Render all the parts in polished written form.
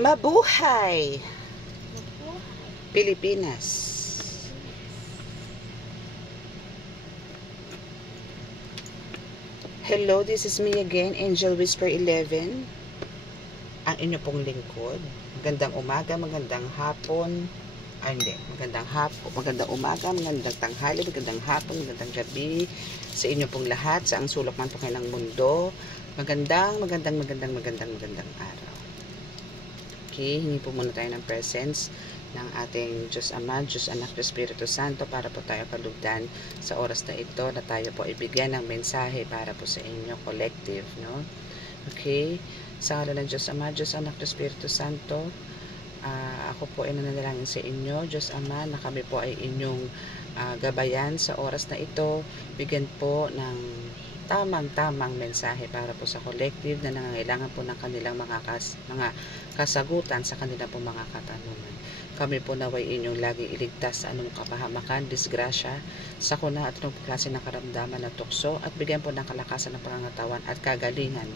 Mabuhay! Pilipinas. Hello, this is me again, Angel Whisper 11. Ang inyo pong lingkod. Magandang umaga, magandang hapon. Hindi. Magandang hapon, magandang umaga, magandang tanghali, magandang hapon, magandang gabi sa inyo pong lahat, sa ang sulok man po kayo ng mundo. Magandang araw. Okay, hingi po muna tayo ng presence ng ating Diyos Ama, Diyos Anak, Diyos Espiritu Santo para po tayo kalugdan sa oras na ito na tayo po ibigyan ng mensahe para po sa inyo collective, no? Okay, sa ngalan ng Diyos Ama, Diyos Anak, Diyos Espiritu Santo, ako po ay nananalangin sa inyo, Diyos Ama, na kami po ay inyong gabayan sa oras na ito, bigyan po ng tamang mensahe para po sa collective na nangangailangan po ng kanilang mga kasagutan sa kanilang po mga katanungan. Kami po naway inyong lagi iligtas sa anong kapahamakan, disgrasya, sakuna at anong klase ng karamdaman na tukso at bigyan po ng kalakasan ng pangangatawan at kagalingan,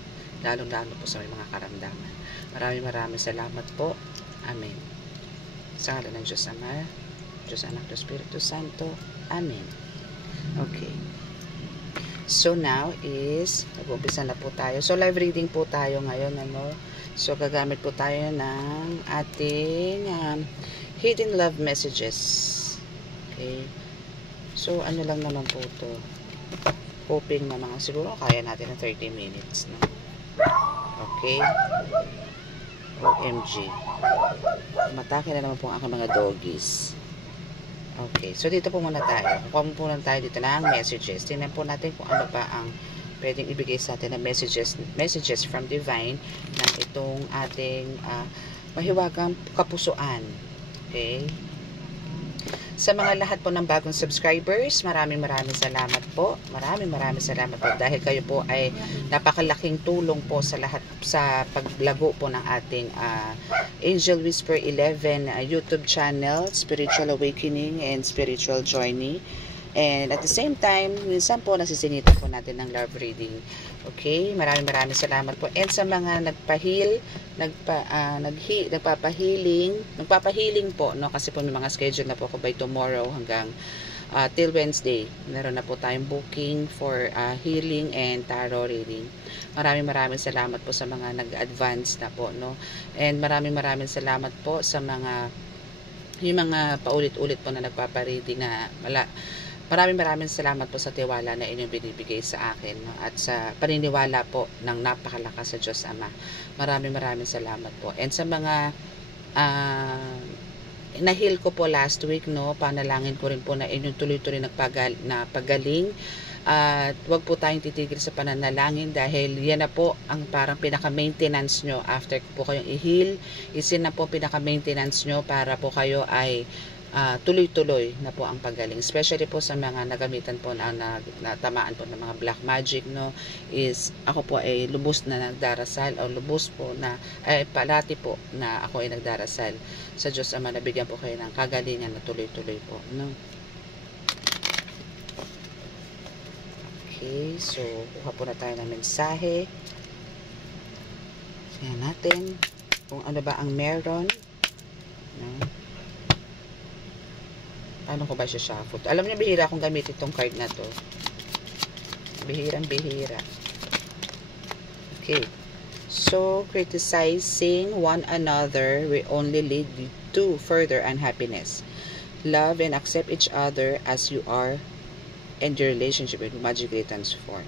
lalong-lalo po sa mga karamdaman. Maraming salamat po. Amen. Sa ngalan ng Diyos Ama, Diyos Anak, Diyos Espiritu Santo. Amen. Okay. So now is, nag-umpisa na po tayo. So live reading po tayo ngayon, ano? So gagamit po tayo ng ating hidden love messages. Okay. So ano lang naman po to. Hoping na mga siguro kaya natin ng 30 minutes, no? Okay. OMG. Matake na naman po ang aking mga doggies. Okay, so dito po muna tayo. Kukuha po muna tayo dito ng messages. Tingnan po natin kung ano pa ang pwedeng ibigay sa atin na messages from Divine ng itong ating mahiwagang kapusuan. Okay? Sa mga lahat po ng bagong subscribers, maraming salamat po. Maraming salamat po dahil kayo po ay napakalaking tulong po sa lahat sa paglago po ng ating Angel Whisper 11 YouTube channel, Spiritual Awakening and Spiritual Journey. And at the same time, minsan po nasisingita po natin ng love reading. Okay? Maraming salamat po. And sa mga nagpapahiling po, no? Kasi po may mga schedule na po ako by tomorrow hanggang till Wednesday. Meron na po tayong booking for healing and tarot reading. Maraming salamat po sa mga nag-advance na po, no? And maraming salamat po sa yung mga paulit-ulit po na nagpapareading na Maraming salamat po sa tiwala na inyong binibigay sa akin, no? At sa paniniwala po ng napakalakas sa Diyos Ama. Maraming salamat po. And sa mga nahil ko po last week, no, panalangin ko rin po na inyong tuloy-tuloy na pagaling. At wag po tayong titigil sa pananalangin dahil yan na po ang parang pinaka-maintenance nyo after po kayong i-heal. Isin na po pinaka-maintenance nyo para po kayo ay tuloy-tuloy na po ang paggaling, especially po sa mga nagamitan po na natamaan po ng mga black magic, no, is ako po ay lubos na nagdarasal o lubos po na palati po na ako ay nagdarasal sa Diyos Ama na bigyan po kayo ng kagalingan na tuloy-tuloy po, no. Okay, so kuha po na tayo ng mensahe. Tingnan natin kung ano ba ang meron, no. Paano ko ba siya shuffle? Alam niyo, bihira akong gamitin itong card na to. Bihira. Okay. So, criticizing one another will only lead you to further unhappiness. Love and accept each other as you are and your relationship will magically transform.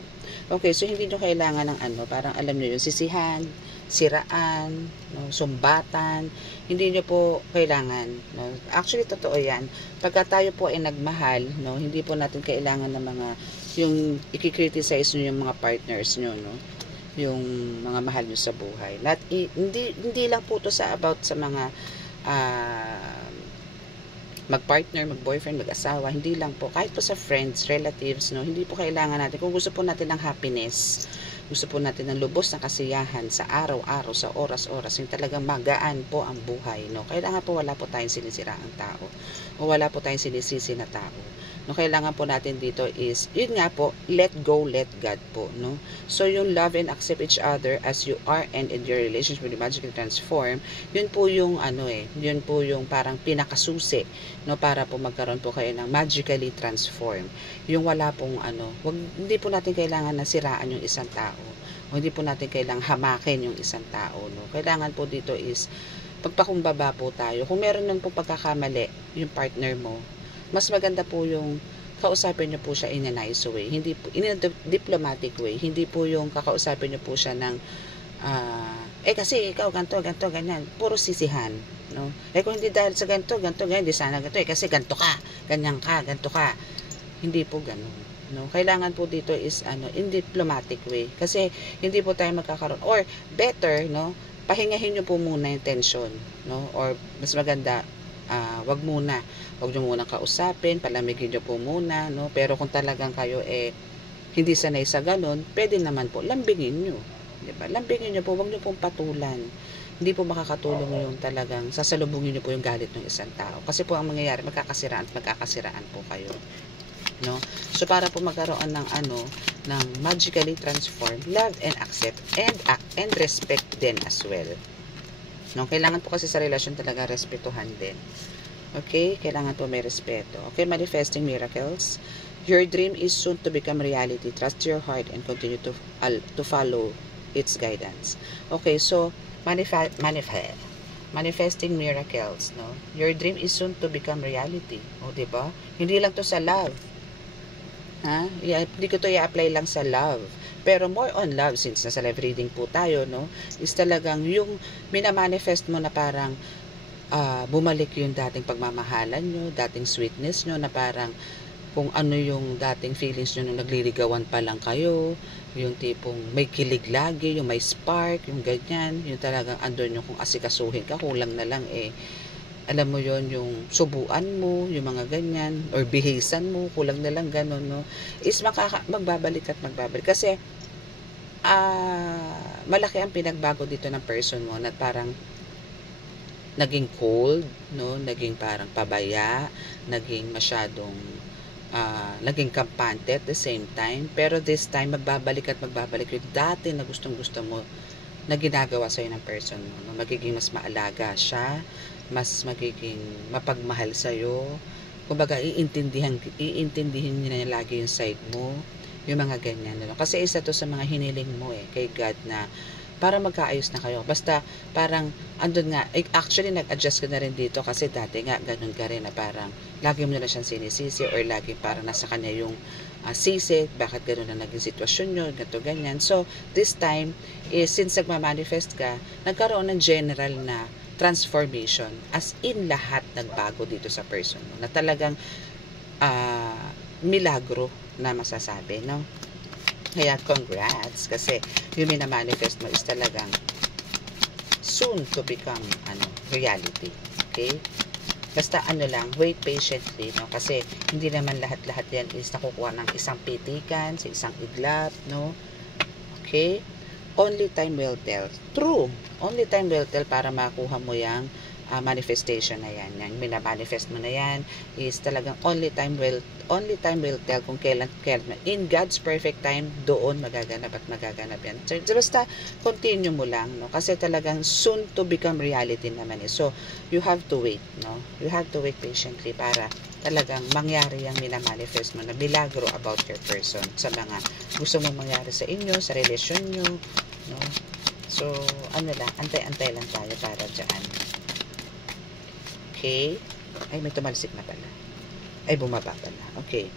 Okay, so hindi nyo kailangan ng parang alam nyo yung sisihan, siraan, no, sumbatan. Hindi nyo po kailangan, no. Actually totoo yan. Pagka tayo po ay nagmahal, no, hindi po natin kailangan ng mga yung i-criticize nyo yung mga partners nyo, no, yung mga mahal nyo sa buhay. Hindi lang po to sa about sa mga mag-partner, mag-boyfriend, mag-asawa, hindi lang po, kahit po sa friends, relatives, no, hindi po kailangan natin, kung gusto po natin ng happiness, gusto po natin ng lubos na kasiyahan sa araw-araw, sa oras-oras, yung talagang magaan po ang buhay, no, kailangan po wala po tayong sinisiraang tao, o wala po tayong sinisisi na tao, No, kailangan po natin dito is, yun nga po, let go, let God po, no? So, yung love and accept each other as you are and in your relationship will magically transform, yun po yung, yun po yung parang pinakasusi, no? Para po magkaroon po kayo ng magically transform. Yung wala pong, hindi po natin kailangan na siraan yung isang tao. O hindi po natin kailangan hamakin yung isang tao, no? Kailangan po dito is, pagpakumbaba po tayo. Kung meron nun po pagkakamali, yung partner mo, mas maganda po yung kausapin nyo po siya in a nice way, hindi po, in a diplomatic way, hindi po yung kakausapin nyo po siya ng kasi ikaw ganto, ganyan, puro sisihan, no? Kung hindi dahil sa ganto, ganyan, di sana ganto, kasi ganto ka, ganyan ka, ganto ka, hindi po ganun, no? Kailangan po dito is in diplomatic way, kasi hindi po tayo magkakaroon, or better, no, pahingahin nyo po muna yung tension, no, or mas maganda, wag nyo muna kausapin, palamigin nyo po muna, no? Pero kung talagang kayo hindi sanay sa ganun, pwede naman po, lambingin nyo. Diba? Lambingin nyo po, wag nyo pong patulan. Hindi po makakatulong yung talagang sasalubungin nyo po yung galit ng isang tao. Kasi po ang mangyayari, magkakasiraan po kayo. No? So, para po magkaroon ng ng magically transform, love and accept, and respect din as well. No, kailangan po kasi sa relasyon talaga respetuhan din. Okay? Kailangan po may respeto. Okay, manifesting miracles. Your dream is soon to become reality. Trust your heart and continue to follow its guidance. Okay, so manifesting miracles, no? Your dream is soon to become reality. O, diba? Hindi lang to sa love. Ha? Hindi ko to i-apply lang sa love. Pero more on love, since nasa live reading po tayo, no, is talagang yung minamanifest mo na parang bumalik yung dating pagmamahalan nyo, dating sweetness nyo, na parang kung ano yung dating feelings nyo nung nagliligawan pa lang kayo, yung tipong may kilig lagi, yung may spark, yung ganyan, yung talagang andun yung kung asikasuhin ka, kulang na lang alam mo yon, yung subuan mo, yung mga ganyan, or bihisan mo, kulang na lang ganon, no, is magbabalik at magbabalik. Kasi, malaki ang pinagbago dito ng person mo, na parang, naging cold, no, naging parang pabaya, naging masyadong, naging kampante at the same time, pero this time, magbabalik at magbabalik yung dati na gustong-gusto mo, na ginagawa sa'yo ng person mo, no? Magiging mas maalaga siya, mas magiging mapagmahal sa'yo, kumbaga iintindihin niya lagi yung side mo, yung mga ganyan, no? Kasi isa to sa mga hiniling mo kay God, na para magkaayos na kayo. Basta parang andun nga, actually nag-adjust ka na rin dito, kasi dati nga ganun ka rin, na parang lagi mo na siyang sinisisi, or lagi parang nasa kanya yung sisi, bakit ganun na naging sitwasyon nyo, ganito, ganyan. So, this time, since nagmamanifest ka, nagkaroon ng general na transformation, as in lahat nagbago dito sa person mo, na talagang milagro na masasabi, no? Kaya congrats, kasi yung minamanifest mo is talagang soon to become reality. Okay? Basta lang, wait patiently, no? Kasi hindi naman lahat-lahat yan is nakukuha ng isang pitikan, sa isang iglap, no? Okay? Only time will tell. True. Only time will tell para makuha mo yung manifestation na yan. Yung minamanifest mo na yan is talagang only time will tell kung kailan. In God's perfect time, doon magaganap at magaganap yan. So, basta continue mo lang, no? Kasi talagang soon to become reality naman So, you have to wait, no? You have to wait patiently para talagang mangyari yung minamanifest mo na milagro about your person, sa mga gusto mong mangyari sa inyo, sa relasyon nyo, no? So, antay-antay lang tayo para dyan. Okay? Ay, may tumalsik na pala. Ay, bumaba pala. Okay.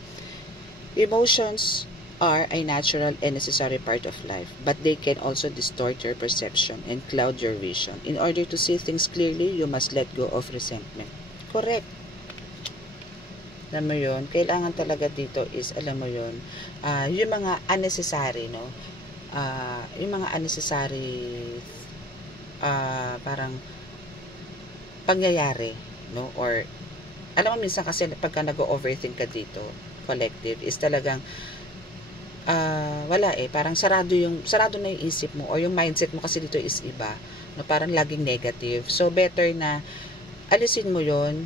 Emotions are a natural and necessary part of life, but they can also distort your perception and cloud your vision. In order to see things clearly, you must let go of resentment. Correct. Alam mo yun, kailangan talaga dito is, alam mo yun, yung mga unnecessary, no? Yung mga unnecessary, parang, pangyayari, no? Or, alam mo, minsan kasi, pagka nag-overthink ka dito, collective, is talagang, wala parang sarado na yung isip mo, or yung mindset mo kasi dito is iba, no? Parang laging negative. So, better na, alisin mo yon.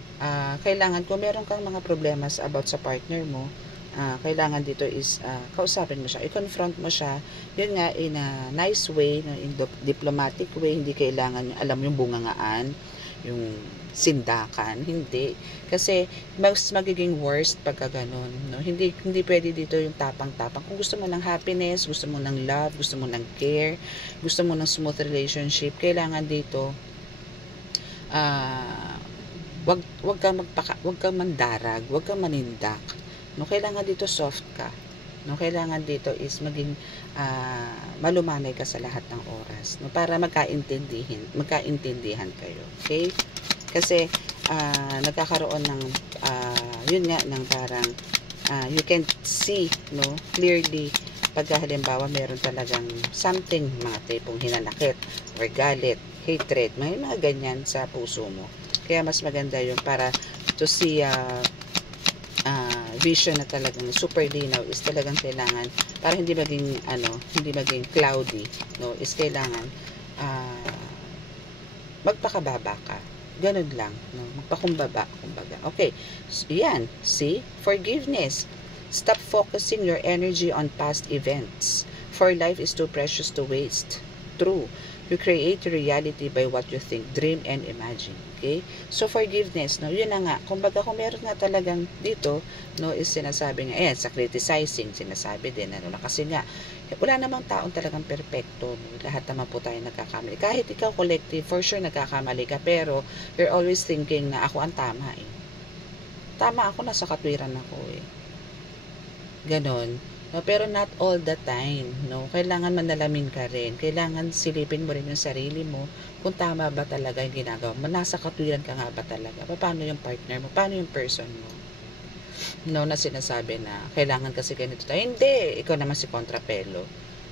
Kailangan, kung meron kang mga problemas about sa partner mo, kailangan dito is kausapin mo siya, i-confront mo siya, yun nga in a nice way, no, in diplomatic way, hindi kailangan alam yung bungangaan, yung sindakan, hindi. Kasi mas magiging worst pagka ganun, no? Hindi pwede dito yung tapang-tapang. Kung gusto mo ng happiness, gusto mo ng love, gusto mo ng care, gusto mo ng smooth relationship, kailangan dito wag kang mandarag, wag kang manindak. No, kailangan dito soft ka. No, kailangan dito is maging malumanay ka sa lahat ng oras, no, para magkaintindihan kayo. Okay? Kasi nagkakaroon ng yun nga ng parang you can see, no, clearly pagka halimbawa meron talagang something, mga tipong hinanakit or galit, hatred, may mga ganyan sa puso mo. Kaya mas maganda yun para to see vision na talagang super linaw is talagang kailangan para hindi maging cloudy, no, is kailangan magpakababa ka. Ganun lang, no, magpakumbaba, kumbaga. Okay, so, yan, see, forgiveness. Stop focusing your energy on past events, for life is too precious to waste. True. You create reality by what you think, dream, and imagine. Okay? So, forgiveness, no? Yun na nga. Kumbaga, kung meron nga talagang dito, no, is sinasabi nga, sa criticizing, sinasabi din, ano, kasi nga, wala namang taong talagang perfecto. No? Lahat naman po tayo nagkakamali. Kahit ikaw collective, for sure nagkakamali ka, pero you're always thinking na ako ang tama, eh. Tama ako, nasa katwiran ako, eh. Ganon. No, pero not all the time, no? Kailangan manalamin ka rin. Kailangan silipin mo rin yung sarili mo kung tama ba talaga yung ginagawa mo. Nasa katwiran ka nga ba talaga? Paano yung partner mo? Paano yung person mo? No, na sinasabi na kailangan kasi ganito tayo. Hindi, ikaw naman si kontrapelo.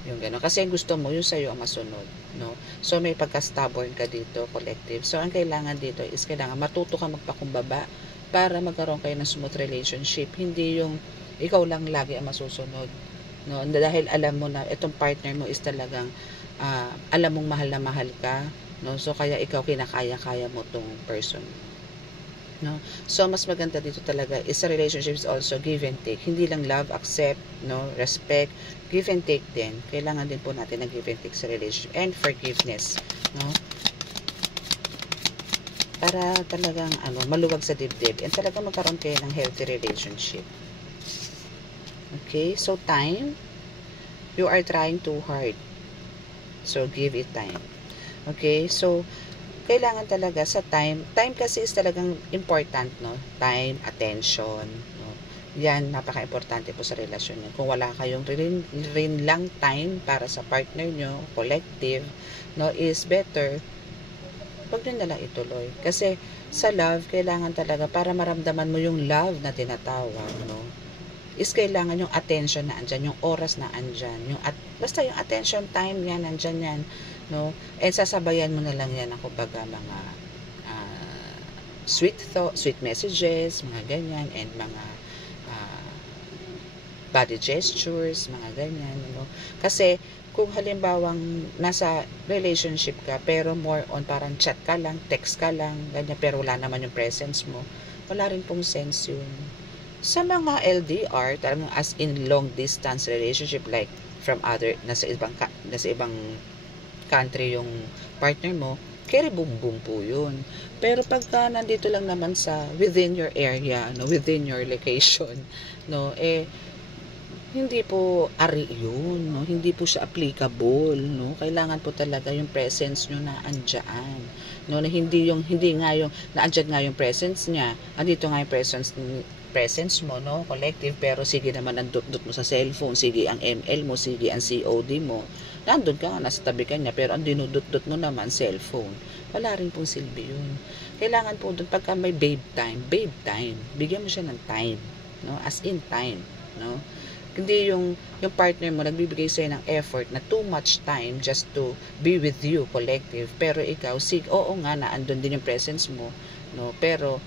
Yung gano'n. Kasi gusto mo, yung sa'yo ang masunod. No? So, may pagka-stubborn ka dito, collective. So, ang kailangan dito is kailangan matuto ka magpakumbaba para magkaroon kayo ng smooth relationship. Hindi yung ikaw lang lagi ang masusunod, no? Dahil alam mo na itong partner mo is talagang alam mong mahal na mahal ka, no? So kaya ikaw kinakaya-kaya mo tong person, no? So mas maganda dito talaga is a relationship is also give and take, hindi lang love, accept, no, respect, give and take din. Kailangan din po natin ng give and take sa relationship, and forgiveness, no? Para talagang maluwag sa dibdib and talagang magkaroon kayo ng healthy relationship. Okay, so time, you are trying too hard. So, give it time. Okay, so, kailangan talaga sa time kasi is talagang important, no? Time, attention, no? Yan, napaka-importante po sa relasyon nyo. Kung wala kayong rin lang time para sa partner nyo, collective, no, is better, wag nyo nalang ituloy. Kasi, sa love, kailangan talaga para maramdaman mo yung love na tinatawag, no? Is kailangan yung attention na andyan, yung oras na andyan, basta yung attention time yan, andyan yan, no? And sasabayan mo na lang yan ako baga mga sweet messages, mga ganyan, and mga body gestures, mga ganyan, no? Kasi kung halimbawang nasa relationship ka, pero more on parang chat ka lang, text ka lang, ganyan, pero wala naman yung presence mo, wala rin pong sense yun. Sa mga LDR, talagang as in long distance relationship, like from nasa ibang country yung partner mo, keri boom boom po yun. Pero pagka nandito lang naman sa within your area, no, within your location, no, hindi po ari yun, no? Hindi po siya applicable, no? Kailangan po talaga yung presence nyo na andyan, no? Na hindi nga yung naandyan nga yung presence niya, andito nga yung presence mo, no, collective, pero sige naman ang dot-dot mo sa cellphone, sige ang ML mo, sige ang COD mo, nandun ka nga, nasa tabi ka niya, pero ang dinudot-dot mo naman cellphone, wala rin pong silbi yun. Kailangan po doon pagka may babe time, bigyan mo siya ng time, no, as in time, no. Hindi yung partner mo nagbibigay sa'yo ng effort na too much time just to be with you, collective, pero ikaw, oo nga na andun din yung presence mo, no, pero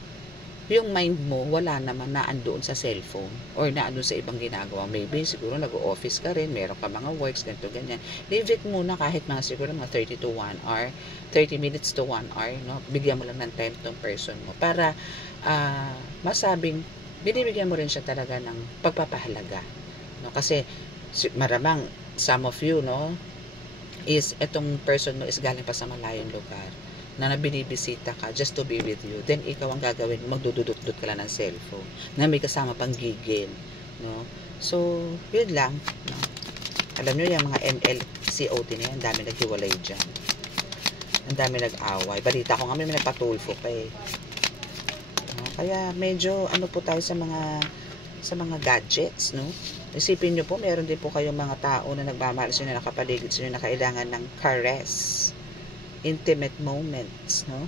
yung mind mo, wala naman, naandoon sa cellphone or naandoon sa ibang ginagawa. Maybe, siguro nag-o-office ka rin, meron ka mga works, ganito, ganyan. Leave it muna kahit mga siguro mga 30 to 1 hour, 30 minutes to 1 hour, no? Bigyan mo lang ng time tong person mo para masabing, binibigyan mo rin siya talaga ng pagpapahalaga. No? Kasi, maramang, some of you, no, is, etong person mo is galing pa sa malayong lugar na binibisita ka just to be with you, then ikaw ang gagawin, magdududot-dut ka lang ng cellphone, na may kasama pang gigil, no? So, yun lang, no? Alam nyo, yung mga MLCOT na yan, ang dami naghiwalay dyan. Ang dami nag-away. Balita ko nga, may nagpatulfo pa eh. No? Kaya, medyo, ano po tayo sa mga gadgets, no? Isipin nyo po, meron din po kayong mga tao na nagmamahal sa inyo, nakapaligid sa inyo, na kailangan ng caress, intimate moments, no?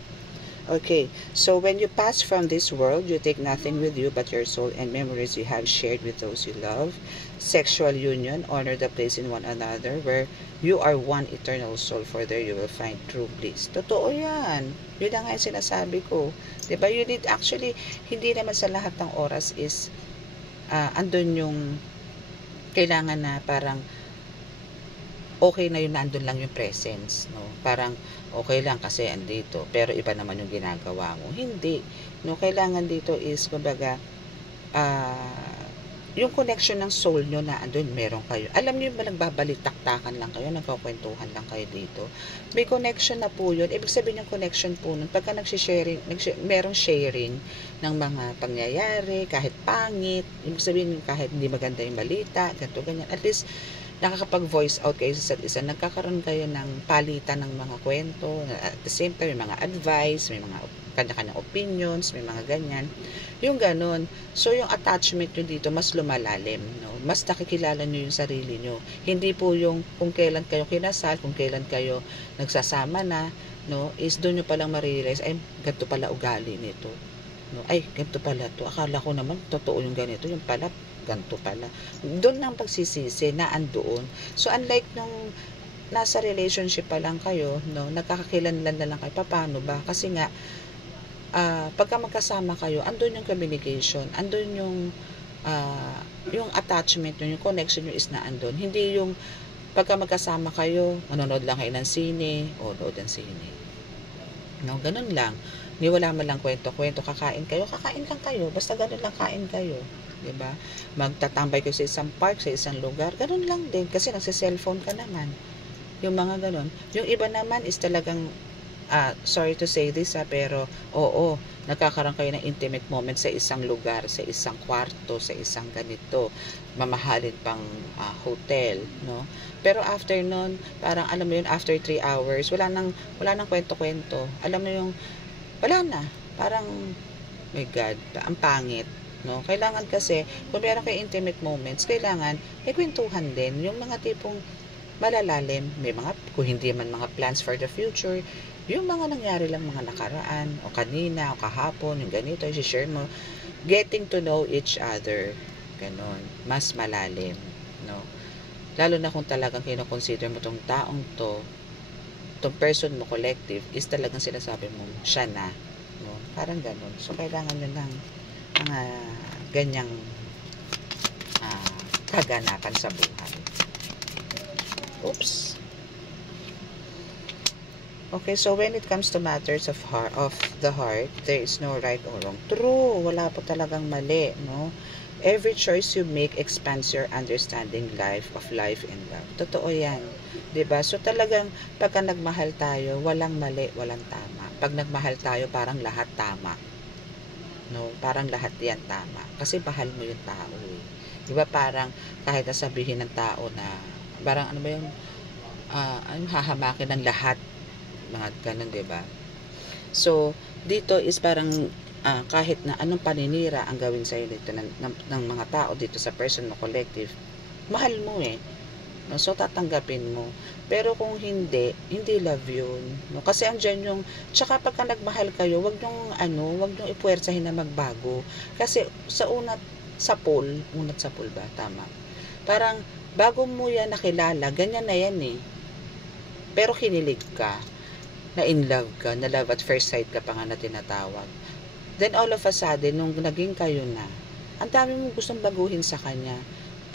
Okay, so when you pass from this world, you take nothing with you but your soul and memories you have shared with those you love. Sexual union, honor the place in one another where you are one eternal soul, for there you will find true bliss. Totoo yan. Yun na nga yung sinasabi ko. Diba? You need, actually, hindi naman sa lahat ng oras is andun yung kailangan na parang okay na yun, nandun lang yung presence, no? Parang okay lang kasi andito, pero iba naman yung ginagawa mo. Hindi, no? Kailangan dito is, kumbaga, yung connection ng soul nyo na andun, meron kayo. Alam nyo ba, nagbabalik-taktakan lang kayo, nagkakwentuhan lang kayo dito. May connection na po yun. Ibig sabihin yung connection po nun, pagka merong sharing ng mga pangyayari, kahit pangit, ibig sabihin kahit hindi maganda yung balita, ganito, ganyan. At least, nakakapag-voice out kayo sa isa't isa, nagkakaroon kayo ng palitan ng mga kwento, at the same time, may mga advice, may mga kanya-kanyang opinions, may mga ganyan. Yung ganun. So, yung attachment nyo dito, mas lumalalim, no? Mas nakikilala nyo yung sarili nyo. Hindi po yung kung kailan kayo kinasal, kung kailan kayo nagsasama na, no? Is doon nyo palang marirealize, ay, ganito pala ugali nito. No? Ay, ganito pala to. Akala ko naman, totoo yung ganito. Yung pala, ganito pala. Doon ang pagsisisi na andoon. So, unlike nung nasa relationship pa lang kayo, no, nagkakakilanlan na lang kayo, paano ba? Kasi nga, pagka magkasama kayo, andun yung communication, andun yung attachment nyo, yung connection nyo is na andun. Hindi yung pagka magkasama kayo, manonood lang kayo ng sine, o nood ng sine. No, ganun lang. Hindi, wala man lang kwento-kwento, kakain lang kayo, basta ganun lang, kain kayo. Diba? Magtatambay kayo sa isang park, sa isang lugar, ganun lang din, kasi nagsa-cellphone ka naman. Yung mga ganun. Yung iba naman is talagang, sorry to say this, pero, oo, nagkakaroon kayo ng intimate moment sa isang lugar, sa isang kwarto, sa isang ganito, mamahalin pang hotel, no? Pero after nun, parang, alam mo yun, after 3 hours, wala nang kwento-kwento. Alam mo yung, wala na. Parang, my God, ang pangit. No? Kailangan kasi, kung meron kayo intimate moments, kailangan may kwentuhan din. Yung mga tipong malalalim, may mga, kung hindi man mga plans for the future, yung mga nangyari lang, mga nakaraan, o kanina, o kahapon, yung ganito, i-share mo, getting to know each other, ganon, mas malalim, no? Lalo na kung talagang kinoconsider mo tong taong tong person mo, collective, is talagang sinasabi mo, siya na, no? Parang ganon. So, kailangan nyo ng mga ganyang kaganapan sa buhay. Oops. Okay, so when it comes to matters of the heart, there is no right or wrong. True, wala po talagang mali, no? Every choice you make expands your understanding of life and love. Totoo yan. 'Di ba? So talagang pagka nagmahal tayo, walang mali, walang tama. Pag nagmahal tayo, parang lahat tama. No, parang lahat yan tama. Kasi mahal mo yung tao eh. Diba parang kahit nasabihin ng tao na parang ano ba yung hahamakin ng lahat. Mga ganun, diba? So, dito is parang kahit na anong paninira ang gawin sa'yo dito ng mga tao dito sa person mo, collective, mahal mo eh. No? So, tatanggapin mo. Pero kung hindi love yun. No? Kasi andyan yung, tsaka pagka nagmahal kayo, wag nyong ipuwersahin na magbago. Kasi sa unat sa pool ba? Tama. Parang, bago mo yan nakilala, ganyan na yan eh. Pero kinilig ka, na in love ka, na love at first sight ka pa nga na tinatawag. Then all of a sudden, nung naging kayo na, ang dami mong gustong baguhin sa kanya.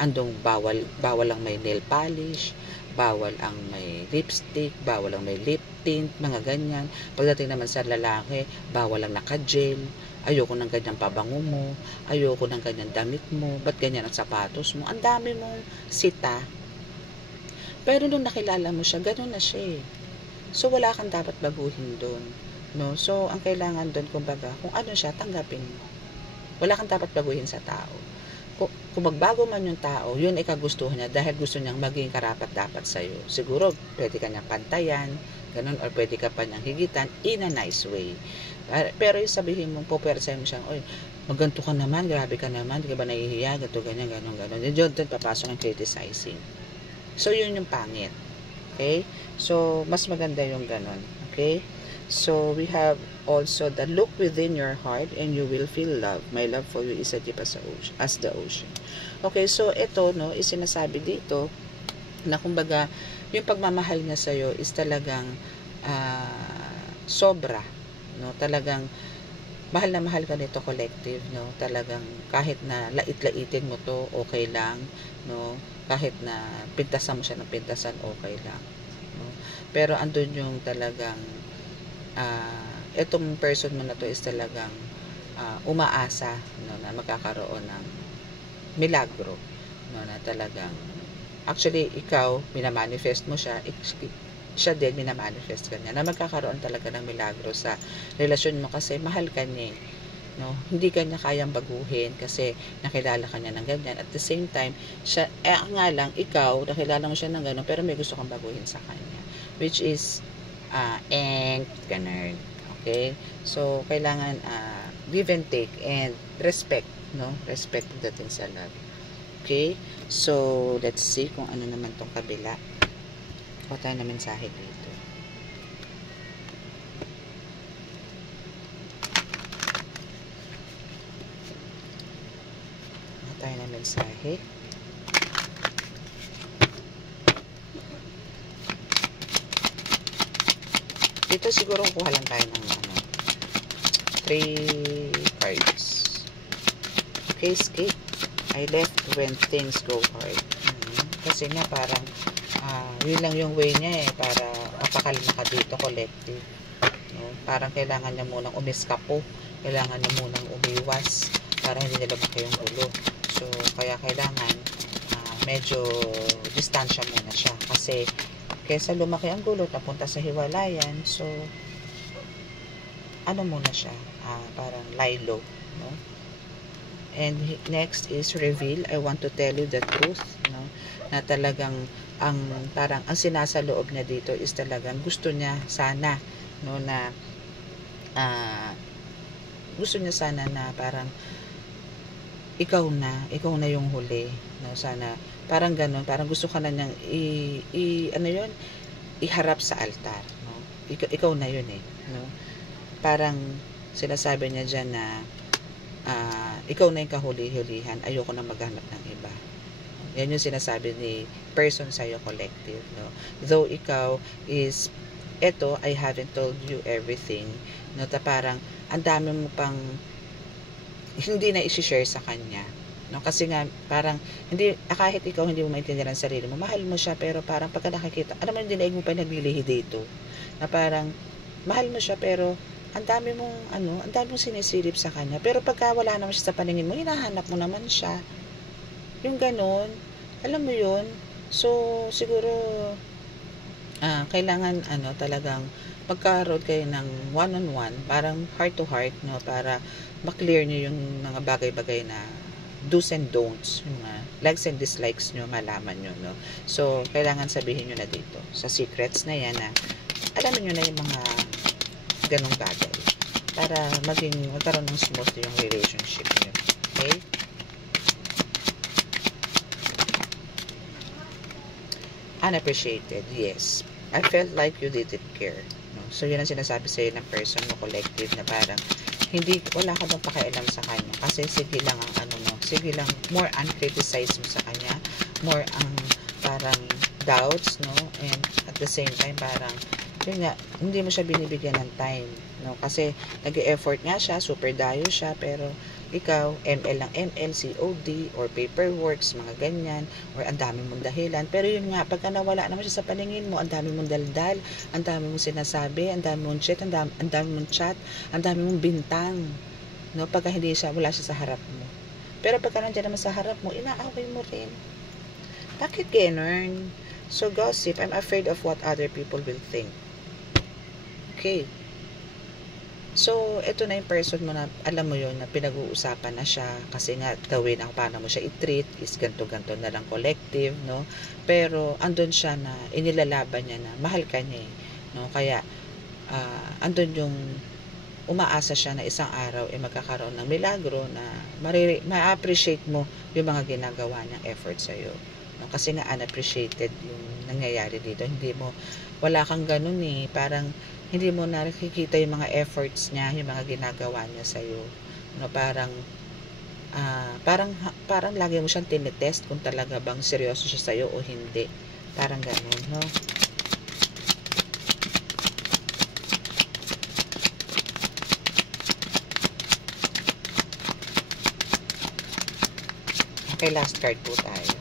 Andong bawal ang may nail polish, bawal ang may lipstick, bawal ang may lip tint, mga ganyan. Pagdating naman sa lalaki, bawal ang naka-gel, ayoko ng ganyan pabango mo, ayoko ng ganyan damit mo, ba't ganyan ang sapatos mo, ang dami mong sita. Pero nung nakilala mo siya, ganun na siya eh. So wala kang dapat baguhin doon, no? So ang kailangan doon, kumbaga, kung ano siya, tanggapin mo. Wala kang dapat baguhin sa tao. Kung magbago man yung tao, yun ay kagustuhan niya dahil gusto niyang maging karapat-dapat sa'yo. Siguro, pwede ka niyang pantayan, ganun, or pwede ka pa niyang higitan in a nice way. Pero yung sabihin mo, pupersahin mo siyang, oy, maganto ka naman, grabe ka naman, di ka ba nahihiya, gato, ganyan, ganun. Diyon papasok ang criticizing. So, yun yung pangit. Okay? So, mas maganda yung ganun. Okay? So, we have also the look within your heart and you will feel love. My love for you is as deep as the ocean. Okay, so ito, no, is sinasabi dito na kumbaga, yung pagmamahal niya sa'yo is talagang sobra. No? Talagang mahal na mahal ka nito, collective. No? Talagang kahit na lait-laitin mo to, okay lang. No? Kahit na pintasan mo siya ng pintasan, okay lang. No? Pero andun yung talagang itong person mo na to is talagang umaasa, no, na magkakaroon ng milagro, no, na talagang actually ikaw minamanifest mo siya, siya din minamanifest ka niya na magkakaroon talaga ng milagro sa relasyon mo kasi mahal ka niya, no? Hindi ka niya kayang baguhin kasi nakilala ka niya ng ganyan. At the same time, siya, nga lang, ikaw, nakilala mo siya ng ganun pero may gusto kang baguhin sa kanya, which is ganun. Okay? So, kailangan give and take and respect, no? Respect pagdating sa love. Okay? So, let's see kung ano naman tong kabila. Kuha tayo na mensahe dito. Kuha tayo na mensahe. Dito siguro kuha lang tayo ng 3 cards. Okay, escape. I left when things go hard. Kasi nga parang yun lang yung way niya eh, para mapakalma ka dito, collective. No? Parang kailangan niya munang umiskapo, kailangan niya munang umiwas para hindi nila yung gulo. So, kaya kailangan medyo distansya muna siya kasi kesa lumaki ang gulo, napunta sa hiwalayan. So, ano muna siya? Parang lie low, no? And next is reveal. I want to tell you the truth, no? Na talagang parang ang sinasaloob niya dito is talagang gusto niya sana, no, na gusto niya sana na parang ikaw na yung huli, no? Sana parang ganun, parang gusto ka na niyang iharap sa altar, no? Ikaw na yun eh, no? Parang sinasabi niya diyan na ikaw na yung kahuli-hulihan, ayoko na maghanap ng iba. Yan yung sinasabi ni person sa'yo, collective, no? Though ikaw is I haven't told you everything, no? Parang ang dami mo pang hindi na i-share sa kanya, no? Kasi nga parang hindi, kahit ikaw hindi mo maintindihan ang sarili mo, mahal mo siya, pero parang pagka nakikita, alam mo, dinaig mo pa naglilihi dito na parang mahal mo siya pero ang dami mong sinisilip sa kanya, pero pagka wala naman siya sa paningin mo, hinahanap mo naman siya, yung ganon, alam mo yun. So siguro kailangan talagang magkaroon kayo ng one-on-one, parang heart to heart, no, para ma-clear nyo yung mga bagay-bagay na do's and don'ts, yung likes and dislikes nyo, malaman nyo, no. So, kailangan sabihin nyo na dito, sa secrets na yan, na alamin nyo na yung mga ganong bagay, para magkaroon ng smooth yung relationship nyo. Okay? Unappreciated, yes. I felt like you didn't care. No? So, yun ang sinasabi sa'yo ng person mo, collective, na parang wala ka bang pakialam sa kanya kasi sige lang ang sige lang, more uncriticize mo sa kanya, more ang parang doubts, no? And at the same time parang yun nga, hindi mo siya binibigyan ng time, no? Kasi nag-e-effort nga siya, super dayo siya, pero ikaw, ML lang ML, COD, or paperworks, mga ganyan, or ang dami mong dahilan. Pero yun nga, pagka nawala naman siya sa paningin mo, ang dami mong daldal, ang dami mong sinasabi, ang dami mong chat, ang dami mong chat, ang dami mong bintang, no? Pagka hindi siya, wala siya sa harap mo. Pero pagka nandiyan naman sa harap mo, inaaway mo rin. Bakit ganun? So, gossip, I'm afraid of what other people will think. Okay. So, ito na yung person mo na, alam mo yun, na pinag-uusapan na siya, kasi nga, gawin ang paano mo siya i-treat, is ganto-ganto na lang collective, no? Pero, andun siya na, inilalaban niya na, mahal ka niya, no? Kaya, andun yung, umaasa siya na isang araw, magkakaroon ng milagro na, ma-appreciate mo yung mga ginagawa niyang effort sa'yo. No? Kasi nga, unappreciated yung nangyayari dito. Hindi mo, wala kang ganun parang, hindi mo nakikita yung mga efforts niya, yung mga ginagawa niya sa'yo. No, parang lagi mo siyang tinetest kung talaga bang seryoso siya sa'yo o hindi. Parang ganun, no? Okay, last card po tayo.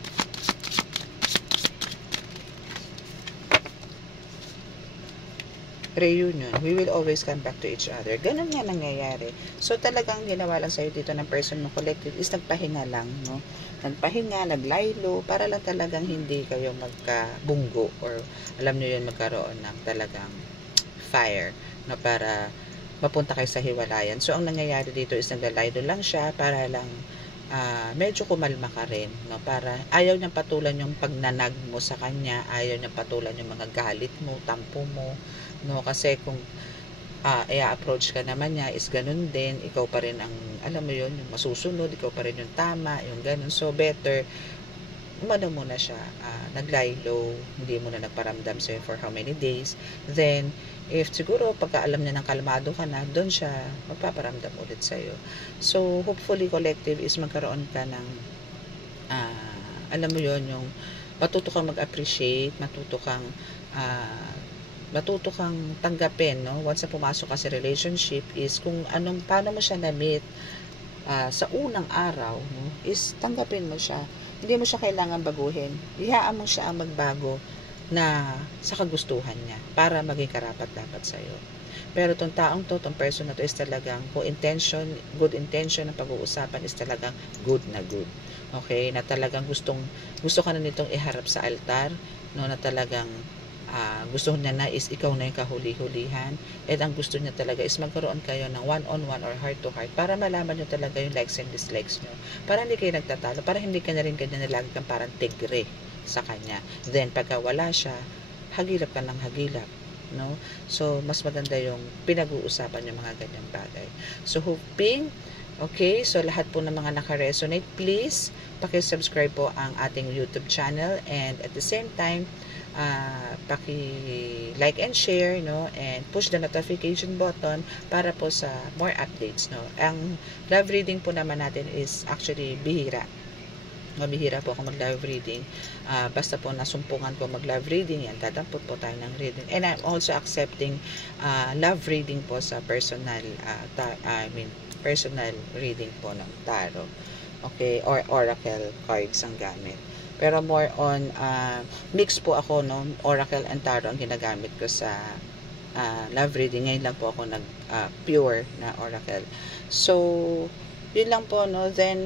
Reunion. We will always come back to each other. Ganun nga nangyayari. So, talagang ginawa lang sa'yo dito ng person mo collective is nagpahinga lang, no? Nagpahinga, naglaylo, para lang talagang hindi kayo magkabunggo or alam nyo yun, magkaroon ng talagang fire, no? Para mapunta kayo sa hiwalayan. So, ang nangyayari dito is naglalaylo lang siya para lang medyo kumalma ka rin, no? Para ayaw niyang patulan yung pagnanag mo sa kanya, ayaw niyang patulan yung mga galit mo, tampo mo, no? Kasi kung i-approach ka naman niya is ganun din, ikaw pa rin ang, alam mo yun, yung masusunod, ikaw pa rin yung tama, yung ganun. So better umano muna siya, naglaylo, hindi mo na nagparamdam sa'yo for how many days. Then, if siguro pagka alam niya ng kalmado ka na, doon siya magpaparamdam ulit sa'yo. So, hopefully collective is magkaroon ka ng, alam mo yon, yung matuto kang mag-appreciate, matuto kang tanggapin, no? Once na pumasok ka sa relationship is kung paano mo siya na-meet sa unang araw, no? Is tanggapin mo siya. Hindi mo siya kailangan baguhin. Ihayaan mo siya ang magbago na sa kagustuhan niya para maging karapat-dapat sa'yo. Pero itong taong to, itong person na to is talagang good intention ng pag-uusapan is talagang good na good. Okay? Na talagang gusto ka na nitong iharap sa altar, no? Na talagang gusto niya na is ikaw na yung kahuli-hulihan, at ang gusto niya talaga is magkaroon kayo ng one-on-one or heart-to-heart para malaman nyo talaga yung likes and dislikes nyo, para hindi kayo nagtatalo, para hindi ka na rin ganyan na lagi kang parang tigre sa kanya. Then pagka wala siya, hagilap ka ng hagilap, no? So mas maganda yung pinag-uusapan yung mga ganyang bagay. So hoping, okay, so lahat po ng mga naka-resonate, please paki-subscribe po ang ating YouTube channel, and at the same time paki-like and share, no, and push the notification button para po sa more updates, no. Ang love reading po naman natin is actually bihira. Mabihira po ako mag-love reading. Basta po nasumpungan ko mag-love reading, yan, tatampot po tayo ng reading. And I'm also accepting love reading po sa personal personal reading po ng tarot. Okay, or oracle cards ang gamit. Pero more on, mix po ako, no? Oracle and tarot ang ginagamit ko sa love reading. Ngayon lang po ako pure na oracle. So, yun lang po, no? Then,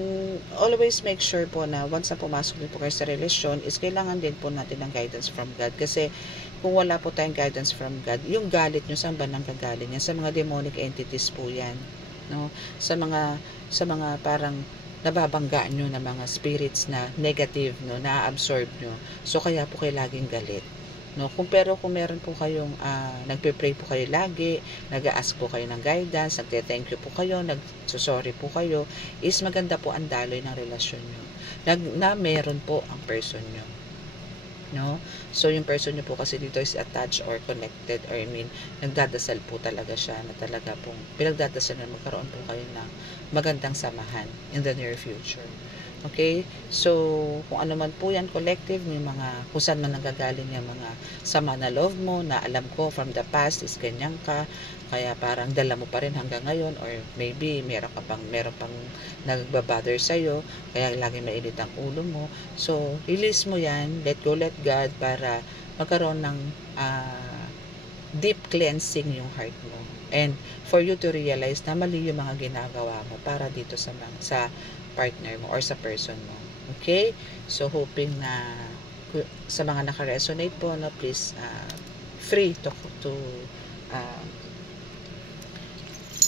always make sure po na once na pumasok din po kayo sa relasyon, is kailangan din po natin ng guidance from God. Kasi, kung wala po tayong guidance from God, yung galit nyo, saan ba nang kagaling yan? Sa mga demonic entities po yan, no? Sa mga parang nababangga nyo na mga spirits na negative, no, na-absorb nyo. So, kaya po kayo laging galit, no? Kung meron po kayong, nagpe-pray po kayo lagi, nag-a-ask po kayo ng guidance, nagte-thank you po kayo, nag-sorry po kayo, is maganda po ang daloy ng relasyon nyo. Na meron po ang person nyo, no? So, yung person nyo po kasi dito is attached or connected, or nagdadasal po talaga siya, na talaga pong pinagdadasal na magkaroon po kayo ng magandang samahan in the near future. Okay? So, kung ano man po yan, collective, may mga, kung saan man nanggagaling yung mga sama na love mo, na alam ko from the past is ganyan ka, kaya parang dala mo pa rin hanggang ngayon, or maybe meron pang nagbabother sa'yo, kaya lagi mainit ang ulo mo. So, release mo yan, let go, let God, para magkaroon ng deep cleansing yung heart mo. And for you to realize na mali yung mga ginagawa mo para dito sa partner mo or sa person mo. Okay? So, hoping na sa mga naka-resonate po, no, please free to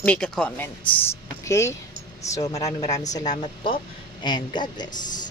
make a comments. Okay? So, maraming salamat po and God bless.